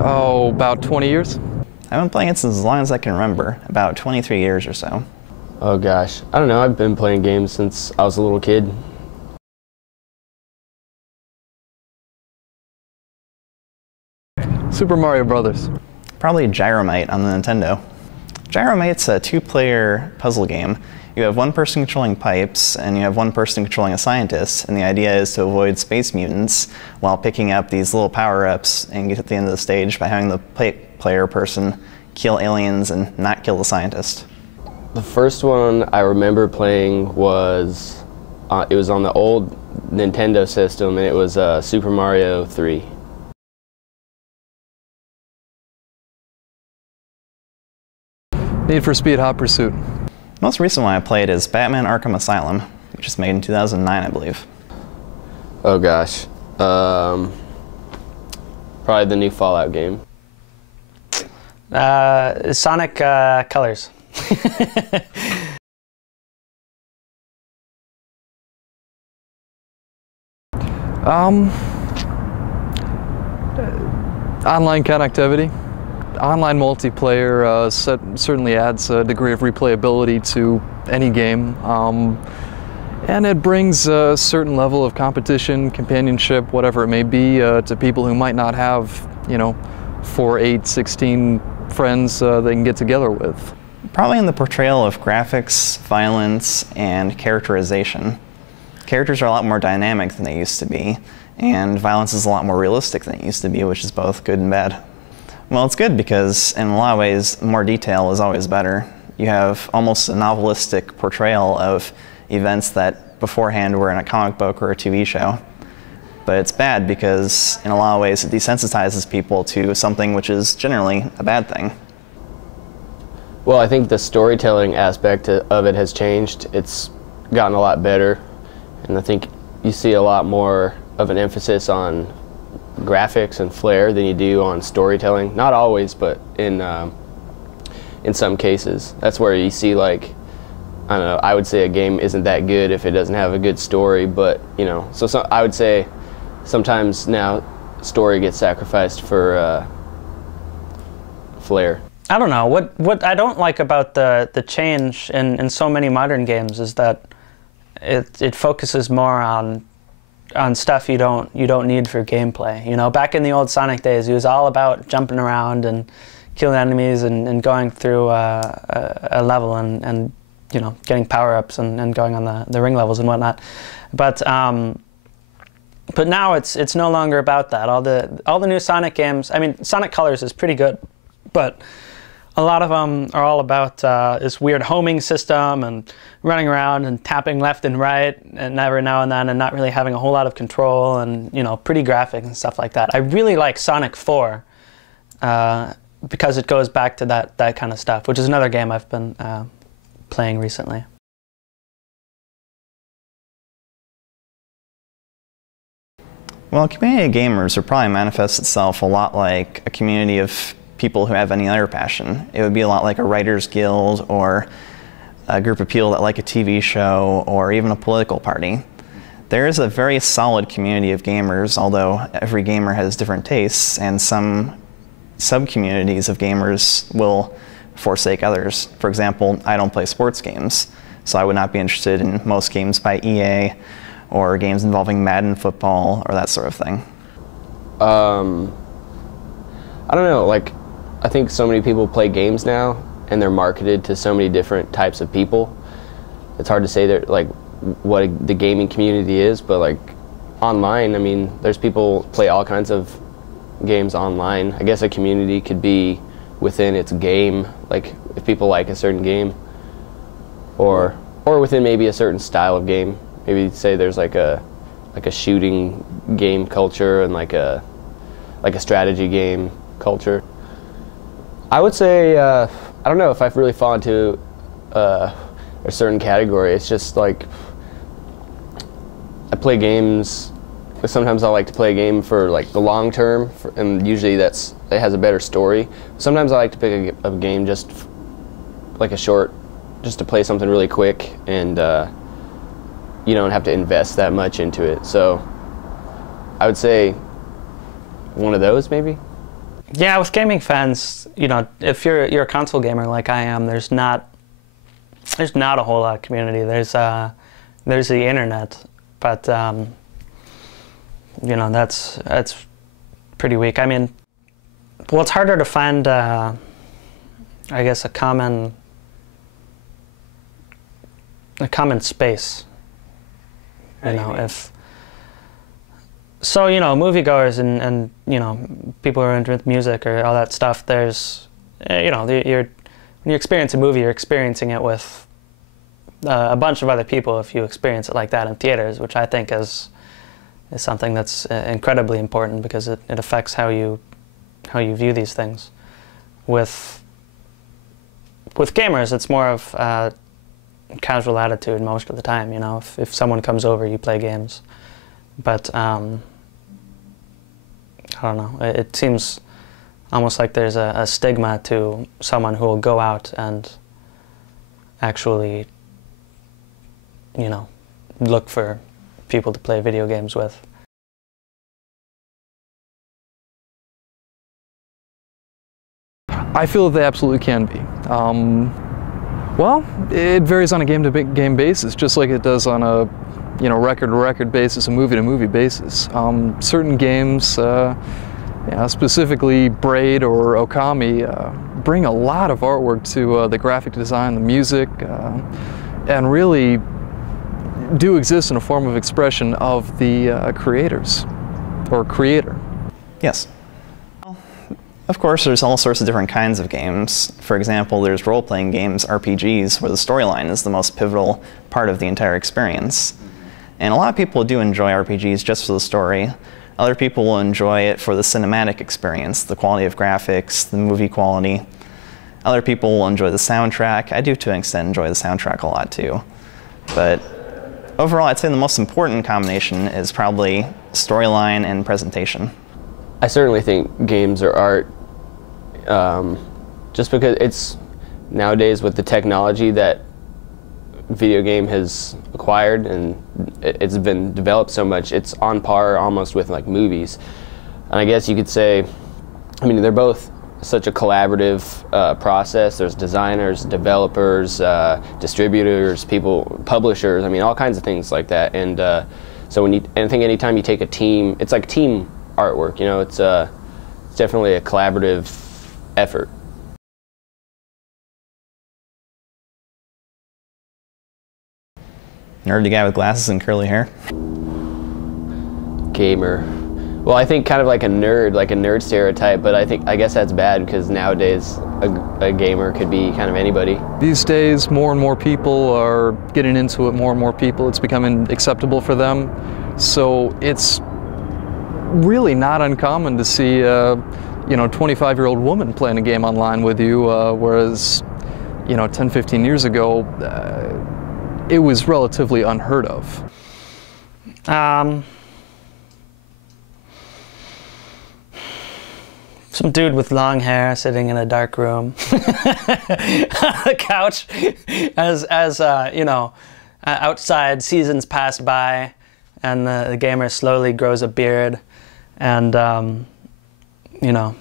Oh, about 20 years. I've been playing it since as long as I can remember, about 23 years or so. Oh gosh, I don't know, I've been playing games since I was a little kid. Super Mario Brothers. Probably Gyromite on the Nintendo. Gyromite's a two-player puzzle game. You have one person controlling pipes, and you have one person controlling a scientist, and the idea is to avoid space mutants while picking up these little power-ups and get to the end of the stage by having the player person kill aliens and not kill the scientist. The first one I remember playing was, it was on the old Nintendo system, and it was Super Mario 3. Need for Speed Hot Pursuit. The most recent one I played is Batman Arkham Asylum, which was made in 2009, I believe. Oh gosh. Probably the new Fallout game. Sonic Colors. Online connectivity. Online multiplayer certainly adds a degree of replayability to any game, and it brings a certain level of competition, companionship, whatever it may be, to people who might not have, 4, 8, 16 friends they can get together with. Probably in the portrayal of graphics, violence, and characterization. Characters are a lot more dynamic than they used to be, and violence is a lot more realistic than it used to be, which is both good and bad. Well, it's good because in a lot of ways, more detail is always better. You have almost a novelistic portrayal of events that beforehand were in a comic book or a TV show. But it's bad because in a lot of ways it desensitizes people to something which is generally a bad thing. Well, I think the storytelling aspect of it has changed. It's gotten a lot better, and I think you see a lot more of an emphasis on graphics and flair than you do on storytelling. Not always, but in some cases. That's where you see, like, I don't know, I would say a game isn't that good if it doesn't have a good story, but, so I would say sometimes now story gets sacrificed for flair. I don't know. What I don't like about the change in so many modern games is that it focuses more on stuff you don't need for gameplay. Back in the old Sonic days, it was all about jumping around and killing enemies and going through a level and getting power-ups and going on the ring levels and whatnot. But now it's no longer about that. All the new Sonic games. I mean, Sonic Colors is pretty good, but a lot of them are all about this weird homing system and running around and tapping left and right and every now and then and not really having a whole lot of control and, pretty graphics and stuff like that. I really like Sonic 4 because it goes back to that kind of stuff, which is another game I've been playing recently. Well, a community of gamers would probably manifest itself a lot like a community of people who have any other passion. It would be a lot like a writer's guild or a group of people that like a TV show or even a political party. There is a very solid community of gamers, although every gamer has different tastes, and some sub-communities of gamers will forsake others. For example, I don't play sports games, so I would not be interested in most games by EA or games involving Madden football or that sort of thing. I don't know, like, I think so many people play games now and they're marketed to so many different types of people. It's hard to say that, like, what the gaming community is, but like online, I mean, there's people play all kinds of games online. I guess a community could be within its game, like if people like a certain game, or within maybe a certain style of game. Maybe say there's like a shooting game culture and like a strategy game culture. I would say, I don't know if I've really fallen into a certain category. It's just like, I play games, sometimes I like to play a game for like the long term, and usually it has a better story. Sometimes I like to pick a game just like just to play something really quick, and you don't have to invest that much into it. So I would say one of those maybe. Yeah, with gaming fans, you know, if you're a console gamer like I am, there's not a whole lot of community. There's the internet, but you know, that's pretty weak. I mean, well, it's harder to find, I guess, a common space. You know, if so, you know, moviegoers and you know, people who are into music or all that stuff. There's, you know, when you experience a movie, you're experiencing it with a bunch of other people. If you experience it like that in theaters, which I think is something that's incredibly important because it affects how you view these things. With gamers, it's more of a casual attitude most of the time. You know, if someone comes over, you play games. But I don't know. It seems almost like there's a stigma to someone who will go out and actually, you know, look for people to play video games with. I feel that they absolutely can be. Well, it varies on a game-to-game basis, just like it does on a, you know, record-to-record basis, a movie-to-movie basis. Certain games, yeah, specifically Braid or Okami, bring a lot of artwork to the graphic design, the music, and really do exist in a form of expression of the creators or creator. Yes. Of course, there's all sorts of different kinds of games. For example, there's role-playing games, RPGs, where the storyline is the most pivotal part of the entire experience. And a lot of people do enjoy RPGs just for the story. Other people will enjoy it for the cinematic experience, the quality of graphics, the movie quality. Other people will enjoy the soundtrack. I do, to an extent, enjoy the soundtrack a lot, too. But overall, I'd say the most important combination is probably storyline and presentation. I certainly think games are art, just because it's nowadays with the technology that video game has acquired and it's been developed so much, it's on par almost with like movies. And I guess you could say, I mean, they're both such a collaborative process. There's designers, developers, distributors, people, publishers, I mean, all kinds of things like that. And so I think anytime you take a team, it's like team artwork, you know, it's definitely a collaborative effort. Nerdy guy with glasses and curly hair. Gamer. Well, I think kind of like a nerd stereotype, but I guess that's bad because nowadays a gamer could be kind of anybody. These days, more and more people are getting into it, more and more people. It's becoming acceptable for them. So it's really not uncommon to see you know, 25-year-old woman playing a game online with you, whereas, you know, 10, 15 years ago, it was relatively unheard of. Some dude with long hair sitting in a dark room on the couch as you know, outside seasons pass by and the gamer slowly grows a beard and you know,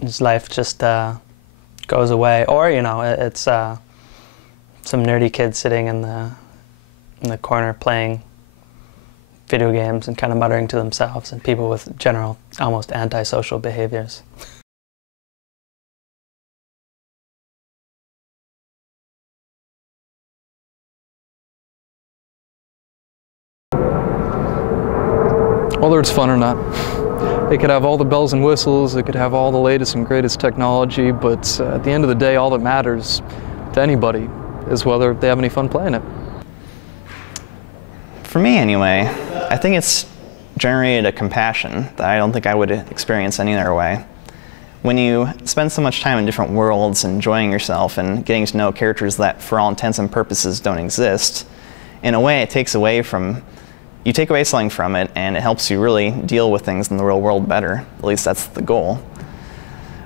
his life just goes away. Or, you know, it's some nerdy kid sitting in the corner playing video games and kind of muttering to themselves, and people with general, almost antisocial behaviors. Whether it's fun or not. It could have all the bells and whistles, it could have all the latest and greatest technology, but at the end of the day, all that matters to anybody is whether they have any fun playing it. For me, anyway, I think it's generated a compassion that I don't think I would experience any other way. When you spend so much time in different worlds, enjoying yourself and getting to know characters that, for all intents and purposes, don't exist, in a way, it takes away from you take away something from it, and it helps you really deal with things in the real world better. At least that's the goal.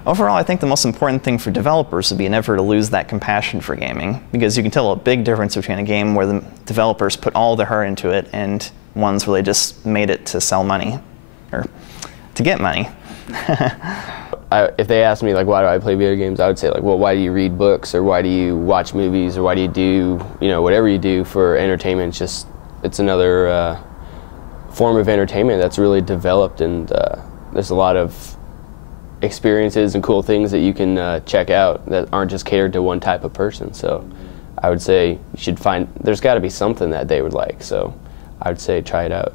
Overall, I think the most important thing for developers would be never to lose that compassion for gaming, because you can tell a big difference between a game where the developers put all their heart into it and ones where they just made it to sell money, or to get money. if they ask me like why do I play video games, I would say like, well, why do you read books, or why do you watch movies, or why do you do, you know, whatever you do for entertainment. It's another form of entertainment that's really developed, and there's a lot of experiences and cool things that you can check out that aren't just catered to one type of person. So I would say you should there's got to be something that they would like. So I would say try it out.